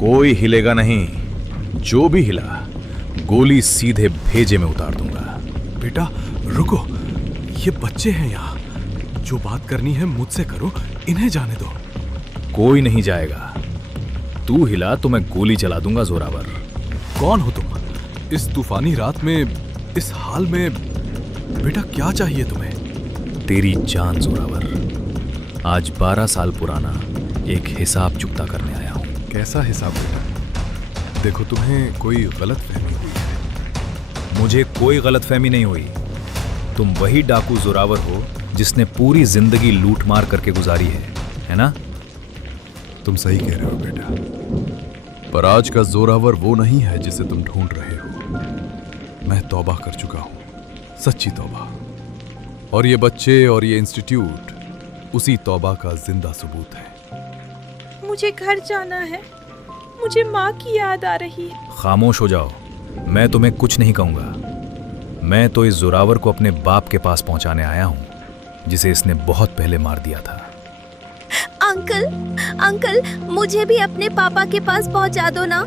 कोई हिलेगा नहीं। जो भी हिला गोली सीधे भेजे में उतार दूंगा। बेटा रुको, ये बच्चे हैं यहाँ। जो बात करनी है मुझसे करो, इन्हें जाने दो। कोई नहीं जाएगा। तू हिला तो मैं गोली चला दूंगा जोरावर। कौन हो तुम? इस तूफानी रात में, इस हाल में? बेटा क्या चाहिए तुम्हें? तेरी जान जोरावर। आज 12 साल पुराना एक हिसाब चुकता करने आया हूं। कैसा हिसाब बेटा? देखो तुम्हें कोई गलत फहमी हुई है। मुझे कोई गलतफहमी नहीं हुई। तुम वही डाकू जोरावर हो जिसने पूरी जिंदगी लूटमार करके गुजारी है ना? तुम सही कह रहे हो बेटा, पर आज का जोरावर वो नहीं है जिसे तुम ढूंढ रहे हो। मैं तौबा कर चुका हूं, सच्ची तौबा। और ये बच्चे और ये इंस्टीट्यूट उसी तौबा का जिंदा सबूत है। मुझे घर जाना है। मुझे माँ की याद आ रही है। खामोश हो जाओ। मैं तुम्हें कुछ नहीं कहूंगा। मैं तो इस जोरावर को अपने बाप के पास पहुंचाने आया हूं, जिसे इसने बहुत पहले मार दिया था। अंकल, अंकल, मुझे भी अपने पापा के पास पहुंचा दो ना।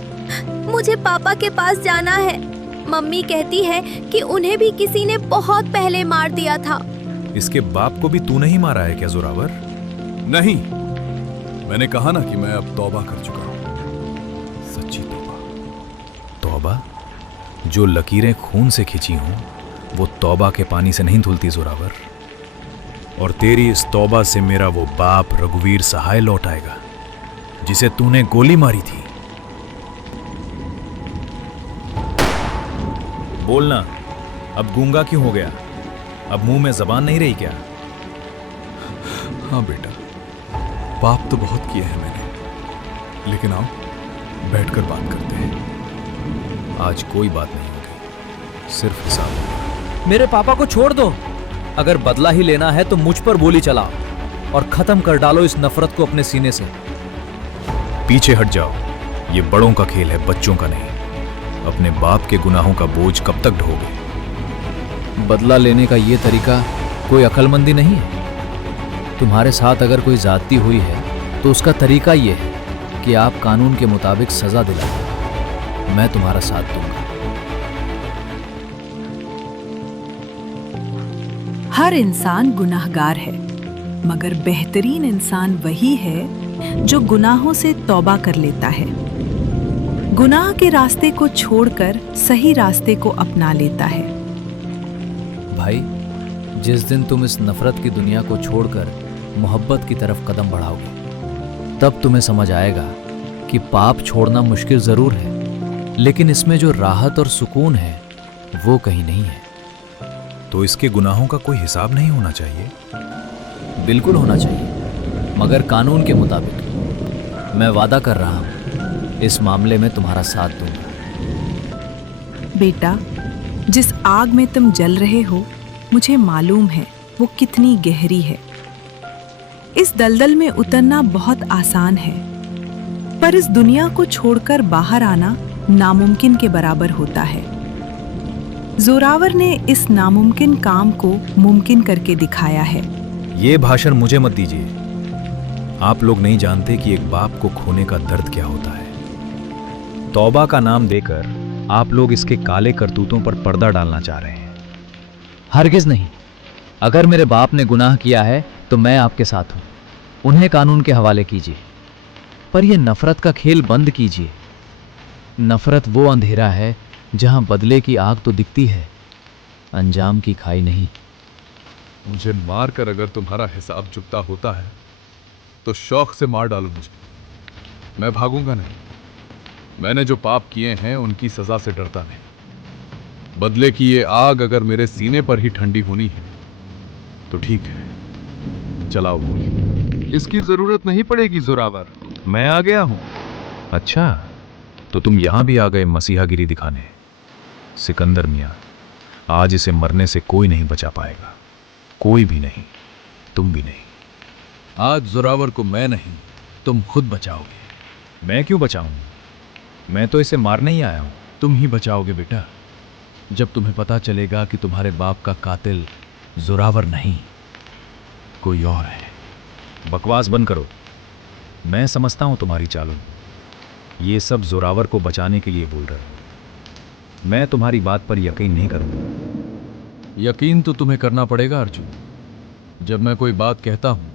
मुझे पापा के पास जाना है। मम्मी कहती है कि उन्हें भी किसी ने बहुत पहले मार दिया था। इसके बाप को भी तूने ही मारा है क्या जोरावर? नहीं, मैंने कहा ना कि मैं अब तौबा कर चुका हूं, सच्ची तौबा। तौबा? जो लकीरें खून से खिंची हों वो तौबा के पानी से नहीं धुलती जोरावर। और तेरी इस तौबा से मेरा वो बाप रघुवीर सहाय लौट आएगा जिसे तूने गोली मारी थी। बोलना, अब गूंगा क्यों हो गया? अब मुंह में जबान नहीं रही क्या? हाँ बेटा, पाप तो बहुत किए हैं मैंने, लेकिन आओ बैठकर बात करते हैं। आज कोई बात नहीं होगी, सिर्फ हिसाब। मेरे पापा को छोड़ दो। अगर बदला ही लेना है तो मुझ पर गोली चलाओ और खत्म कर डालो इस नफरत को अपने सीने से। पीछे हट जाओ। ये बड़ों का खेल है, बच्चों का नहीं। अपने बाप के गुनाहों का बोझ कब तक ढोगे? बदला लेने का ये तरीका कोई अक्लमंदी नहीं है। तुम्हारे साथ अगर कोई ज्यादती हुई है तो उसका तरीका ये है कि आप कानून के मुताबिक सजा दिलाओ। मैं तुम्हारा साथ दूंगा। हर इंसान गुनाहगार है, मगर बेहतरीन इंसान वही है जो गुनाहों से तौबा कर लेता है, गुनाह के रास्ते को छोड़कर सही रास्ते को अपना लेता है। भाई, जिस दिन तुम इस नफरत की दुनिया को छोड़कर मोहब्बत की तरफ कदम बढ़ाओगे, तब तुम्हें समझ आएगा कि पाप छोड़ना मुश्किल जरूर है, लेकिन इसमें जो राहत और सुकून है वो कहीं नहीं है। तो इसके गुनाहों का कोई हिसाब नहीं होना चाहिए? बिल्कुल होना चाहिए, मगर कानून के मुताबिक। मैं वादा कर रहा हूं, इस मामले में तुम्हारा साथ दूंगा। बेटा, जिस आग में तुम जल रहे हो, मुझे मालूम है वो कितनी गहरी है। इस दलदल में उतरना बहुत आसान है, पर इस दुनिया को छोड़कर बाहर आना नामुमकिन के बराबर होता है। जोरावर ने इस नामुमकिन काम को मुमकिन करके दिखाया है। ये भाषण मुझे मत दीजिए। आप लोग नहीं जानते कि एक बाप को खोने का दर्द क्या होता है। तौबा का नाम देकर आप लोग इसके काले करतूतों पर पर्दा डालना चाह रहे हैं। हरगिज नहीं। अगर मेरे बाप ने गुनाह किया है तो मैं आपके साथ हूं। उन्हें कानून के हवाले कीजिए, पर यह नफरत का खेल बंद कीजिए। नफरत वो अंधेरा है जहां बदले की आग तो दिखती है, अंजाम की खाई नहीं। मुझे मारकर अगर तुम्हारा हिसाब चुकता होता है तो शौक से मार डालो मुझे। मैं भागूंगा नहीं। मैंने जो पाप किए हैं उनकी सजा से डरता नहीं। बदले की ये आग अगर मेरे सीने पर ही ठंडी होनी है तो ठीक है, चलाओ गोली। इसकी जरूरत नहीं पड़ेगी जोरावर। मैं आ गया हूं। अच्छा, तो तुम यहां भी आ गए मसीहागिरी दिखाने। सिकंदर मियां, आज इसे मरने से कोई नहीं बचा पाएगा। कोई भी नहीं, तुम भी नहीं। आज जोरावर को मैं नहीं, तुम खुद बचाओगे। मैं क्यों बचाऊं? मैं तो इसे मारने ही आया हूं। तुम ही बचाओगे बेटा, जब तुम्हें पता चलेगा कि तुम्हारे बाप का कातिल जोरावर नहीं, कोई और है। बकवास बंद करो। मैं समझता हूं तुम्हारी चालों। ये सब जोरावर को बचाने के लिए बोल रहे हो। मैं तुम्हारी बात पर यकीन नहीं करूंगा। यकीन तो तुम्हें करना पड़ेगा अर्जुन। जब मैं कोई बात कहता हूं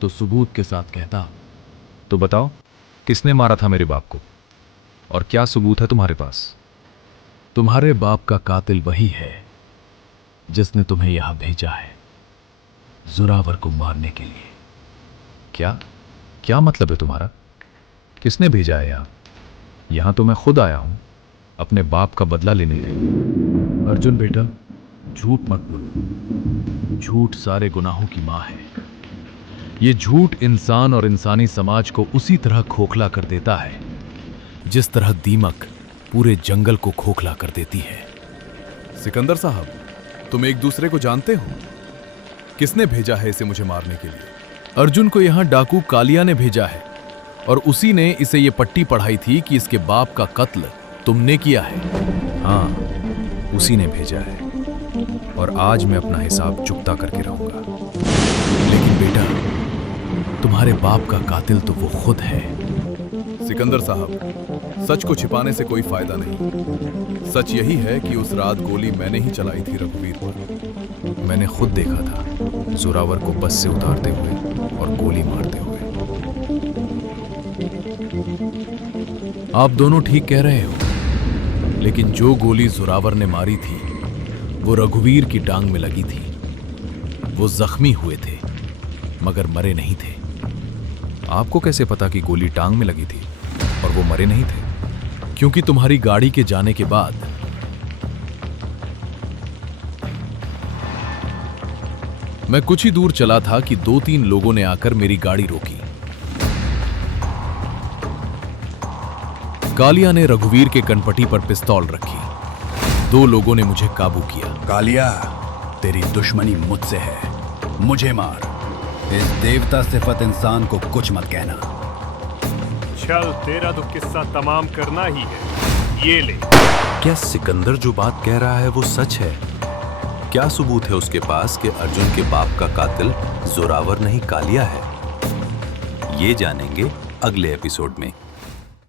तो सबूत के साथ कहता हूं। तो बताओ, किसने मारा था मेरे बाप को और क्या सबूत है तुम्हारे पास? तुम्हारे बाप का कातिल वही है जिसने तुम्हें यहां भेजा है, जोरावर को मारने के लिए। क्या क्या मतलब है तुम्हारा? किसने भेजा है यहां? यहां तो मैं खुद आया हूं अपने बाप का बदला लेने के लिए। अर्जुन बेटा, झूठ मत बोलो। झूठ सारे गुनाहों की मां है। ये झूठ इंसान और इंसानी समाज को उसी तरह खोखला कर देता है जिस तरह दीमक पूरे जंगल को खोखला कर देती है। सिकंदर साहब, तुम एक दूसरे को जानते हो? किसने भेजा है इसे मुझे मारने के लिए? अर्जुन को यहां डाकू कालिया ने भेजा है और उसी ने इसे ये पट्टी पढ़ाई थी कि इसके बाप का कत्ल तुमने किया है। हाँ, उसी ने भेजा है और आज मैं अपना हिसाब चुकता करके रहूंगा। लेकिन बेटा, तुम्हारे बाप का कातिल तो वो खुद है। सिकंदर साहब, सच को छिपाने से कोई फायदा नहीं। सच यही है कि उस रात गोली मैंने ही चलाई थी रघुवीर पर। मैंने खुद देखा था जोरावर को बस से उतारते हुए और गोली मारते हुए। आप दोनों ठीक कह रहे हो, लेकिन जो गोली जोरावर ने मारी थी वो रघुवीर की टांग में लगी थी। वो जख्मी हुए थे मगर मरे नहीं थे। आपको कैसे पता कि गोली टांग में लगी थी और वो मरे नहीं थे? क्योंकि तुम्हारी गाड़ी के जाने के बाद मैं कुछ ही दूर चला था कि 2-3 लोगों ने आकर मेरी गाड़ी रोकी। कालिया ने रघुवीर के कनपटी पर पिस्तौल रखी। 2 लोगों ने मुझे काबू किया। कालिया, तेरी दुश्मनी मुझसे है, मुझे मार। इस देवता सिफत इंसान को कुछ मत कहना। चल, तेरा तो किस्सा तमाम करना ही है। ये ले। क्या सिकंदर जो बात कह रहा है वो सच है? क्या सबूत है उसके पास कि अर्जुन के बाप का कातिल जोरावर नहीं कालिया है? ये जानेंगे अगले एपिसोड में।